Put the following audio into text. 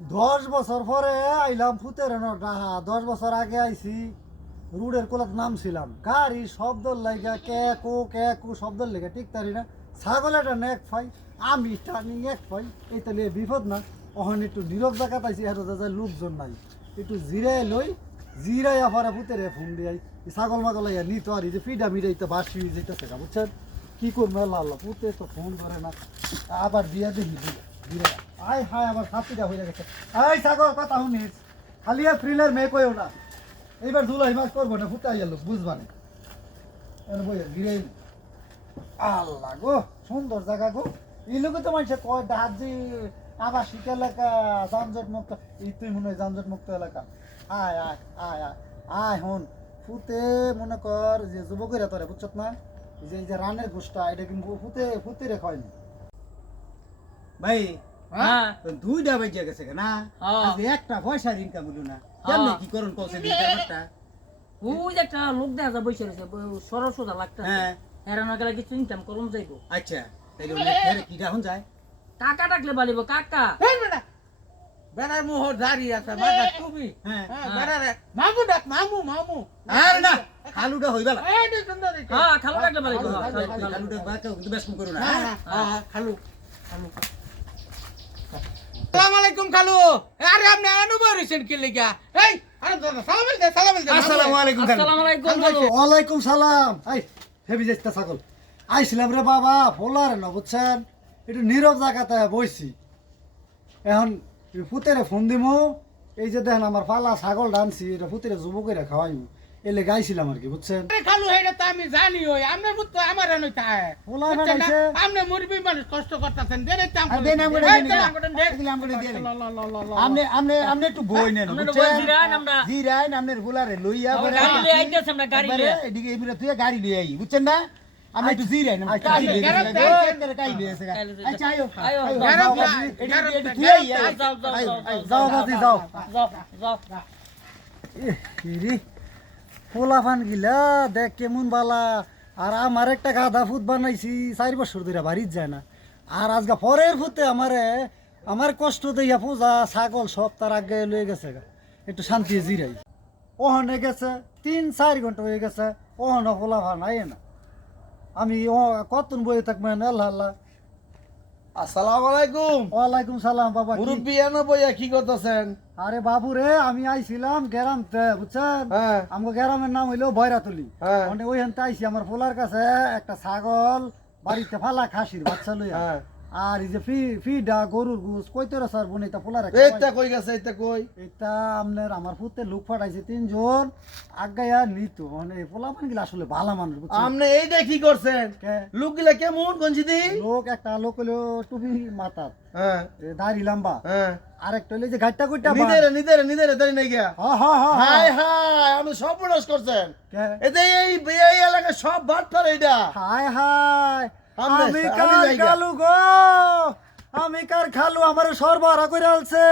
দশ বছর পরে আইলাম ফুতের ডাহা, দশ বছর আগে আইছি, রুডের কোলাত নামছিলাম। গাড়ি শব্দর লাইগা কে কো কে কো শব্দর লেগে ঠিক তারি না। ছাগল একটা নেক পাই আমি টানি এক ফাই, এই তাহলে বিপদ না। ওখানে একটু নিরব জায়গা পাইছি হেঁটো যায় লোকজন নাই। একটু জিরাই লই জিরাই আফারে ফুতেরে ফোন দিয়াই। ছাগল মাগল ইয়া নিত আর যে ফিডা মিডাই তো বাসি যাইতেছে গা, বুঝছেন? কি করব? আল্লাহ আল্লাহ পুতে তো ফোন করে না। আবার দিয়া দেখি, দিয়া। কথা শুনিস? খালি আর ফ্রিলের মেয়ে কইও না। এইবার দুলাই মাছ করব না, ফুটাই গেল বুঝবা না? গিরে আল্লাহ গো, সুন্দর জায়গা গো। এই লোকে তো মানুষে কয় যে আবাসিক এলাকা যানজট মুক্ত এই তুই মনে হয় যানজট মুক্ত এলাকা। আয় আয় আয় আয় আয় হন। ফুতে মনে কর যে যুবকেরা তোরে বুঝছত না? যে, এই যে রানের গোষ্ঠটা, এটা কিন্তু ফুতে ফুতে রে খায়নি ভাই হ্যাঁ? দুইটা বাজে গেছে না? হ্যাঁ। আজ একটা পয়সা ইনকাম হলো না। কেমনে হ্যাঁ। কি করুন ব্যাপারটা? ওই যে একটা লোক দেখা যায় বসে রয়েছে লাগতেছে। হ্যাঁ। হেরানো গেলে কিছু ইনকাম করুন যাইবো। আচ্ছা তাইলে ফের কি যায়? কাকা ডাকলে বালিব কাকা। এই বেটা বেড়ার মুহ দাঁড়িয়ে আছে টুপি হ্যাঁ। হ্যাঁ বেড়ার মামু ডাক মামু মামু। আর না খালুটা হইবা না। এই যে সুন্দর হ্যাঁ খালো ডাকলে বালিব খালু, হ্যাঁ, খালু, খালো, খালো। খালুটা কিন্তু বেশ করো না হ্যাঁ হ্যাঁ? হ্যাঁ হ্যাঁ, খালু খালু। সালাম আলাইকুম খালু আরে আপনি আনুবার হইছেন কি লিগা? এই আরে দাদা সালাম আলাইকুম সালাম আলাইকুম আসসালামু আলাইকুম খালু আসসালামু আলাইকুম খালু বলো। ওয়ালাইকুম সালাম। আই হেবি যাইতা ছাগল। আইছিলাম রে বাবা ফোলারে না বুঝছেন? একটু নীরব জায়গাতে বইছি। এখন ফুতেরে ফোন দিমু। এই যে দেখেন আমার পালা ছাগল ডানছি এটা ফুতেরে যুবকেরা খাওয়াইমু। এলে গাইছিলাম আর কি বুঝছেন? খালু এটা তো আমি জানি ওই। মুত তো আমার নই তাই পোলা বানাইছে। আপনি মুরবি মানুষ কষ্ট করতেছেন দেন এই আর দেন আমগো দেন দিলে আমগো দিয়ে দিলে আমনে আমনে আমনে একটু বই নেন বুঝছেন? জিরান আমরা। জিরাইন আমনের গুলারে লইয়া পরে গাড়ি আইতেছি আমরা, গাড়ি একবারে এদিকে এমনি তুই গাড়ি লিয়ে আই বুঝছেন না? আমরা একটু জিরাইন আমরা আচ্ছা, কাই লিয়ে গেরাম গেছে দেন, গো, এদের কাই লিয়ে গেছে গা। কাই লিয়ে আচ্ছা আইও, আইও, যাও, যাও, যাও, যাও, যাও, যাও, পোলা ফান গিলা, দেখ কেমন বালা। আর আমার একটা গাধা ফুত বানাইছি, চার বছর ধরে বাড়ির যায় না। আর আজকে পরের ফুতে আমারে, আমার কষ্ট দিয়া পূজা, ছাগল সব তার আগে লয়ে গেছে। একটু শান্তি জিরাই। ওহনে গেছে, তিন, চার ঘণ্টা হয়ে গেছে ওহনে ফান আই না। আমি কতন বইয়ে থাকবেন আল্লাহ আল্লাহ। আসসালামু আলাইকুম। ওয়ালাইকুম সালাম বাবা কি- এনো বইয়া কি করতেছেন? আরে বাবু রে আমি আইছিলাম গ্রামতে বুঝছেন? হ্যাঁ। আমার গ্রামের নাম হইল হ্যাঁ। মানে ওইখানতে আইছি আমার পোলার কাছে একটা ছাগল বাড়িতে ফালা খাসির বাচ্চা লইয়া। হ্যাঁ। আর এই যে ফি ফিডা গরুর গুস কইতরে স্যার বোন এটা পোলার এইটা কই গেছে এইটা কই? এটা আপনার আমার ফুতে লোক ফাটাইছে তিনজন আগাইয়া নিত। মানে পোলা মানে গিলা আসলে ভালো মানুষ আপনি এইটা কি করছেন? কে? লোকগুলা কেমন গঞ্জি দি লোক একটা লোক হইল টুপি মাথার হ্যাঁ। দাড়ি লম্বা হ্যাঁ। আর একটা হইল যে গাড়িটা কইটা নিদেরে নিদেরে নিদেরে তাই নাই গিয়া। হ্যাঁ হ্যাঁ হ্যাঁ হাই হাই আপনি সব প্রকাশ করছেন? এতে এই এই এলাকায় সব ফেলে এইটা হায় হায়। আমনে, আমি কার। খালু গো? আমি কার খালু? আমার সরবরাহ করে আলছে।